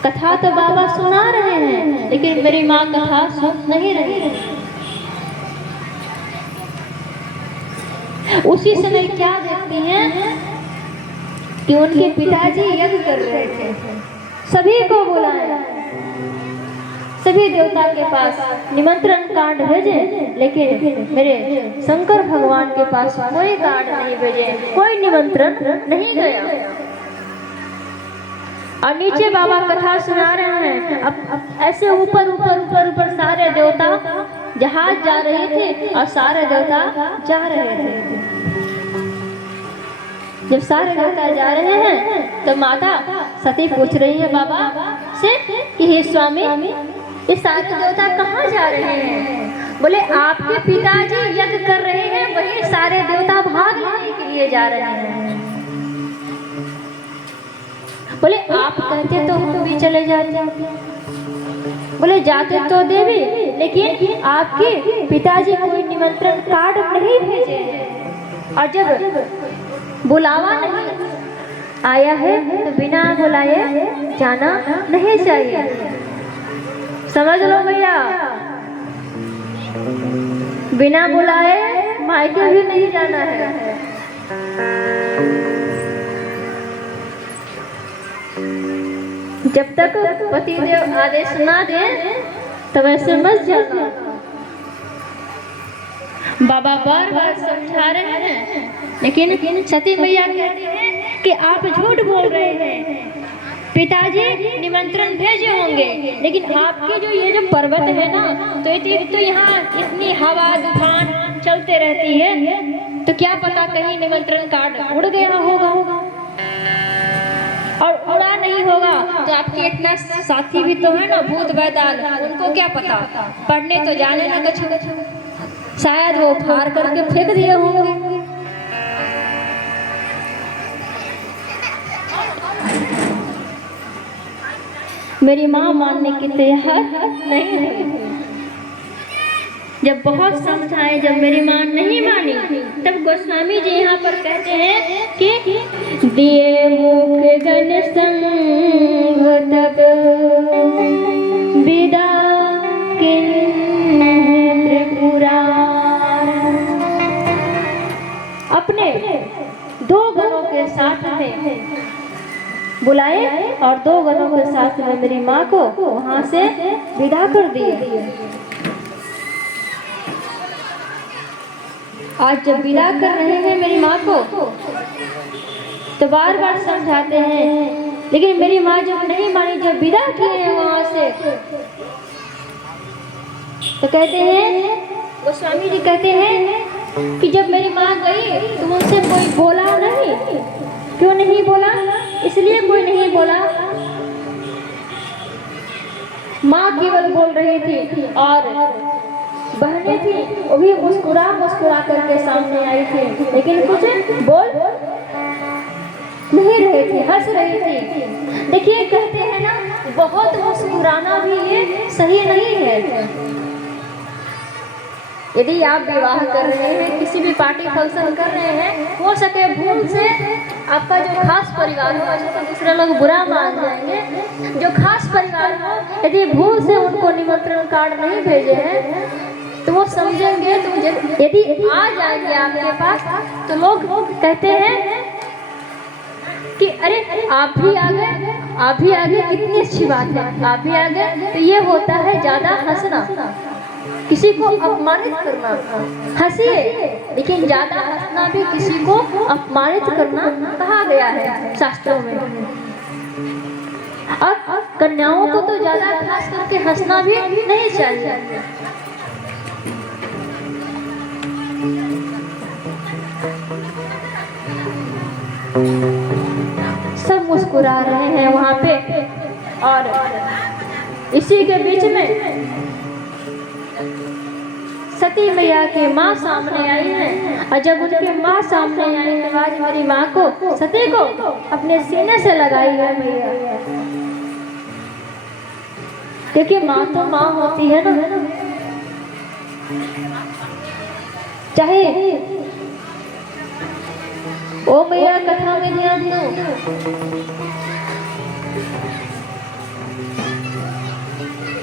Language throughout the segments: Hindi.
कथा तो बाबा सुना रहे हैं, लेकिन मेरी माँ कथा सुन नहीं रही है। उसी समय क्या देखती हैं कि उनके पिताजी यज्ञ कर रहे थे। सभी को बुलाया, सभी देवता के पास निमंत्रण कार्ड भेजे, लेकिन मेरे शंकर भगवान के पास कोई कार्ड नहीं भेजे, कोई निमंत्रण नहीं गया। और नीचे बाबा कथा सुना रहे हैं। अब ऐसे ऊपर ऊपर ऊपर ऊपर सारे देवता जहाज जा रहे थे और सारे देवता जा रहे थे। जब सारे देवता जा रहे हैं तो माता सती पूछ रही है बाबा से कि हे स्वामी, ये सारे देवता कहाँ जा रहे हैं? बोले आपके पिताजी यज्ञ कर रहे हैं, वही सारे देवता भाग लेने के लिए जा रहे हैं। बोले आप कहते तो हम भी चले जाते। बोले जाते तो देवी, लेकिन आपके पिताजी कोई निमंत्रण कार्ड नहीं भेजे हैं, और जब बुलावा नहीं आया है तो बिना बुलाए जाना नहीं चाहिए। समझ लो भैया, बिना बुलाए मायके भी नहीं जाना है। जब तक पतिदेव आदेश ना दे तब ऐसे मत जाना। बाबा बार बार समझा रहे हैं, लेकिन सती मैया कहती हैं कि आप झूठ बोल रहे हैं। पिताजी निमंत्रण भेजे होंगे, लेकिन आपके जो ये जो पर्वत है ना, तो यहाँ इतनी हवा तूफान चलते रहती है, तो क्या पता कहीं निमंत्रण कार्ड उड़ गया होगा, और उड़ा नहीं होगा तो आपके इतना साथी भी तो है ना भूत बैताल, उनको क्या पता, पढ़ने तो जाने ना कुछ, शायद वो फाड़ करके फेंक दिए होंगे। मेरी माँ मानने की तैयार नहीं है। जब बहुत समझाए, जब मेरी माँ नहीं मानी, तब गोस्वामी जी यहाँ पर कहते हैं कि दिए मुख गण संग तब विदा त्रिपुरा। अपने दो गणों के साथ में बुलाए और दो गणों के साथ में मेरी माँ को वहां से विदा कर दिए। आज जब विदा कर रहे हैं मेरी माँ को तो बार बार समझाते हैं, लेकिन मेरी माँ जब नहीं मानी, जब विदा किए हैं वहां से, तो कहते हैं गोस्वामी जी कहते हैं कि जब मेरी माँ गई तो मुझसे कोई बोला नहीं। क्यों नहीं बोला? इसलिए कोई नहीं बोला, माँ केवल बोल रही थी और बहनें थी वो भी मुस्कुरा मुस्कुरा करके सामने आई थी, लेकिन कुछ बोल नहीं रहे थे, हंस रही थी। देखिए कहते हैं ना, बहुत मुस्कुराना भी ये सही नहीं है। यदि आप विवाह कर रहे हैं, किसी भी पार्टी फंक्शन कर रहे हैं, हो सके भूल से आपका जो खास परिवार हो, तो दूसरे लोग बुरा मान जाएंगे, जो खास परिवार हो यदि भूल से उनको निमंत्रण कार्ड नहीं भेजे हैं तो वो समझेंगे, तो यदि आ जाएंगे आपके पास तो लोग कहते हैं कि अरे आप भी आ गए, आप भी आ गए, कितनी अच्छी बात है, आप भी आ गए। तो ये होता है ज्यादा हंसना, किसी को अपमानित करना। हंसिए, लेकिन ज्यादा हंसना भी किसी को अपमानित करना कहा गया है शास्त्रों में। और कन्याओं को तो ज्यादा खास करके हंसना भी नहीं चाहिए। सब मुस्कुरा रहे हैं वहां पे, और इसी के बीच में सती मैया की माँ सामने आई है। और जब उनकी माँ सामने आई तो आज मेरी माँ को, सती को अपने सीने से लगाई है मैया, क्योंकि माँ तो माँ होती है ना। चाहे ओ मैया कथा में ध्यान दो,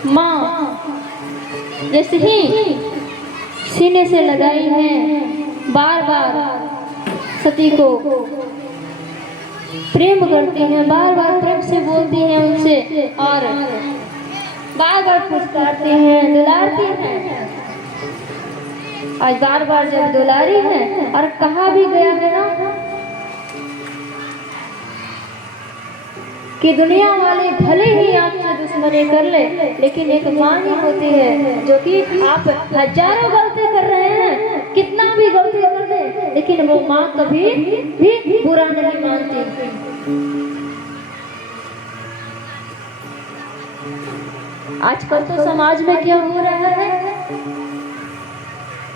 माँ जैसे ही सीने से लगाई हैं, बार बार सती को प्रेम करती हैं, बार बार प्रेम से बोलती हैं उनसे और बार बार पुचकारती हैं, दुलारती हैं। आज बार बार जब दुलारी है और कहा भी गया है ना कि दुनिया वाले भले ही आपसे दुश्मनी कर ले, लेकिन एक माँ ही होती है जो कि आप हजारों गलती कर रहे हैं, कितना भी गलती कर दे, लेकिन वो माँ कभी भी बुरा नहीं मानती। आजकल तो समाज में क्या हो रहा है,